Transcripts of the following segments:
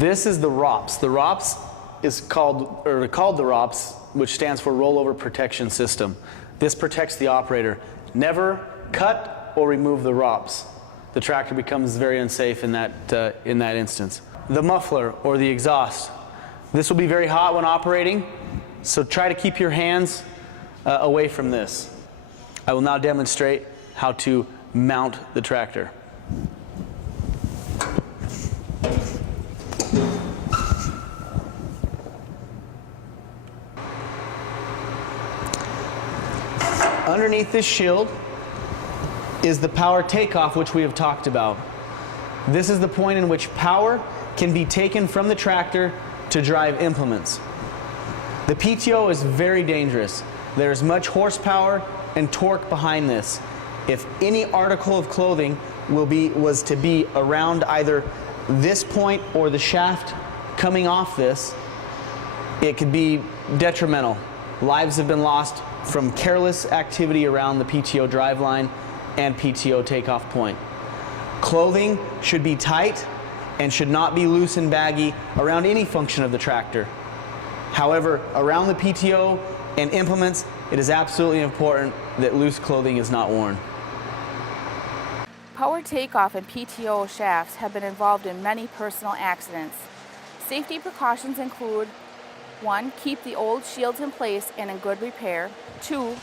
This is the ROPS. The ROPS is called the ROPS, which stands for Rollover Protection System. This protects the operator. Never cut or remove the ROPS. The tractor becomes very unsafe in that instance. The muffler or the exhaust. This will be very hot when operating, so try to keep your hands away from this. I will now demonstrate how to mount the tractor. Underneath this shield is the power takeoff, which we have talked about. This is the point in which power can be taken from the tractor to drive implements. The PTO is very dangerous. There's much horsepower and torque behind this. If any article of clothing was to be around either this point or the shaft coming off this, it could be detrimental. Lives have been lost from careless activity around the PTO driveline and PTO takeoff point. Clothing should be tight and should not be loose and baggy around any function of the tractor. However, around the PTO and implements, it is absolutely important that loose clothing is not worn. Power takeoff and PTO shafts have been involved in many personal accidents. Safety precautions include 1. Keep the old shields in place and in good repair. 2.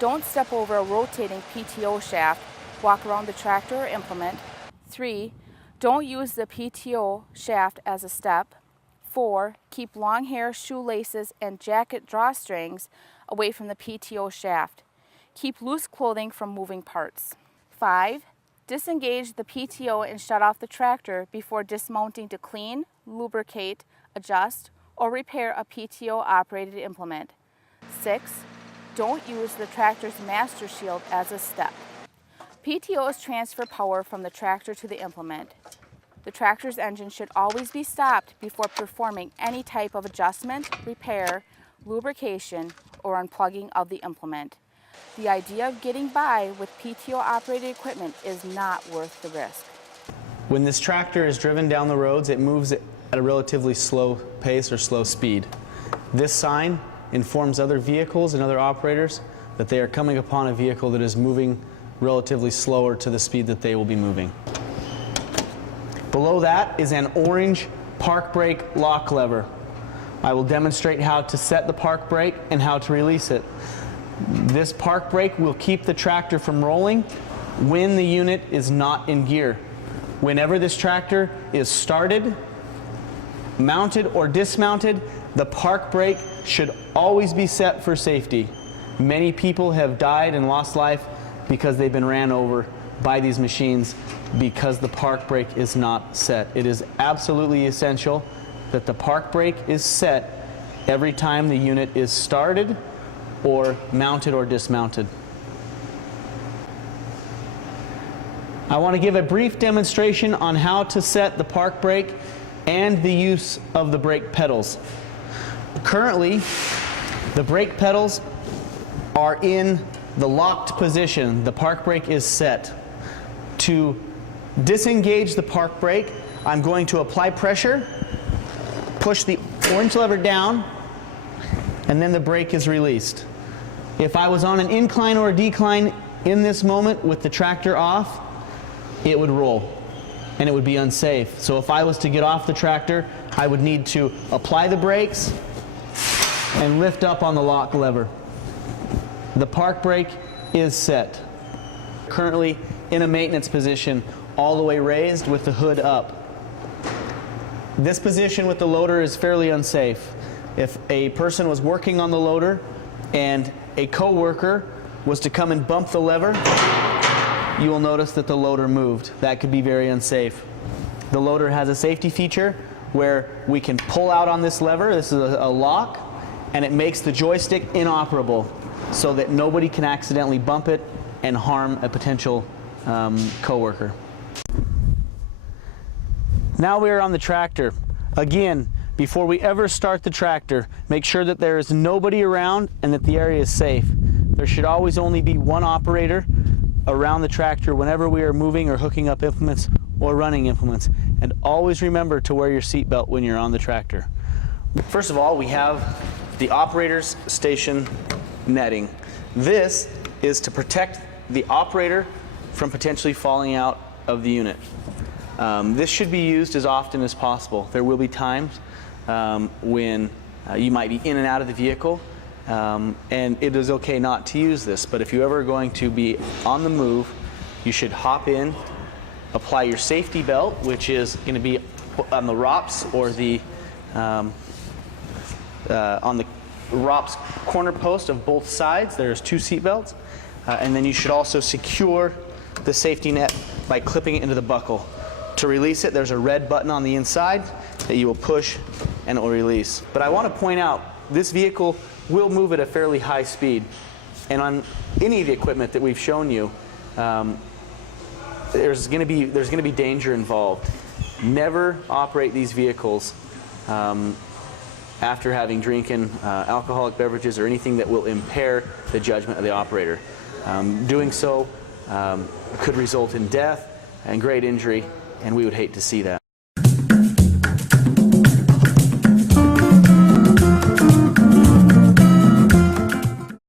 Don't step over a rotating PTO shaft. Walk around the tractor or implement. 3. Don't use the PTO shaft as a step. 4. Keep long hair, shoelaces, and jacket drawstrings away from the PTO shaft. Keep loose clothing from moving parts. 5. Disengage the PTO and shut off the tractor before dismounting to clean, lubricate, adjust, or repair a PTO-operated implement. 6. Don't use the tractor's master shield as a step. PTOs transfer power from the tractor to the implement. The tractor's engine should always be stopped before performing any type of adjustment, repair, lubrication, or unplugging of the implement. The idea of getting by with PTO-operated equipment is not worth the risk. When this tractor is driven down the roads, it moves at a relatively slow pace or slow speed. This sign informs other vehicles and other operators that they are coming upon a vehicle that is moving relatively slower to the speed that they will be moving. Below that is an orange park brake lock lever. I will demonstrate how to set the park brake and how to release it. This park brake will keep the tractor from rolling when the unit is not in gear. Whenever this tractor is started, mounted, or dismounted, the park brake should always be set for safety. Many people have died and lost life because they've been ran over by these machines because the park brake is not set. It is absolutely essential that the park brake is set every time the unit is started or mounted or dismounted. I want to give a brief demonstration on how to set the park brake and the use of the brake pedals. Currently, the brake pedals are in the locked position. The park brake is set. To disengage the park brake, I'm going to apply pressure, push the orange lever down, and then the brake is released. If I was on an incline or a decline in this moment with the tractor off, it would roll and it would be unsafe. So if I was to get off the tractor, I would need to apply the brakes and lift up on the lock lever. The park brake is set. Currently in a maintenance position, all the way raised with the hood up. This position with the loader is fairly unsafe. If a person was working on the loader and a co-worker was to come and bump the lever, you will notice that the loader moved. That could be very unsafe. The loader has a safety feature where we can pull out on this lever. This is a lock, and it makes the joystick inoperable so that nobody can accidentally bump it and harm a potential co-worker. Now we are on the tractor. Again, before we ever start the tractor, make sure that there is nobody around and that the area is safe. There should always only be one operator around the tractor whenever we are moving or hooking up implements or running implements. And always remember to wear your seatbelt when you're on the tractor. First of all, we have the operator's station netting. This is to protect the operator from potentially falling out of the unit. This should be used as often as possible. There will be times when you might be in and out of the vehicle, and it is okay not to use this, but if you're ever going to be on the move, you should hop in, apply your safety belt, which is going to be on the ROPS or the on the ROPS corner post of both sides. There's 2 seat belts, and then you should also secure the safety net by clipping it into the buckle. To release it, there's a red button on the inside that you will push and it will release. But I want to point out, this vehicle will move at a fairly high speed, and on any of the equipment that we've shown you, there's going to be danger involved. Never operate these vehicles after having drinking alcoholic beverages or anything that will impair the judgment of the operator. Doing so could result in death and great injury, and we would hate to see that.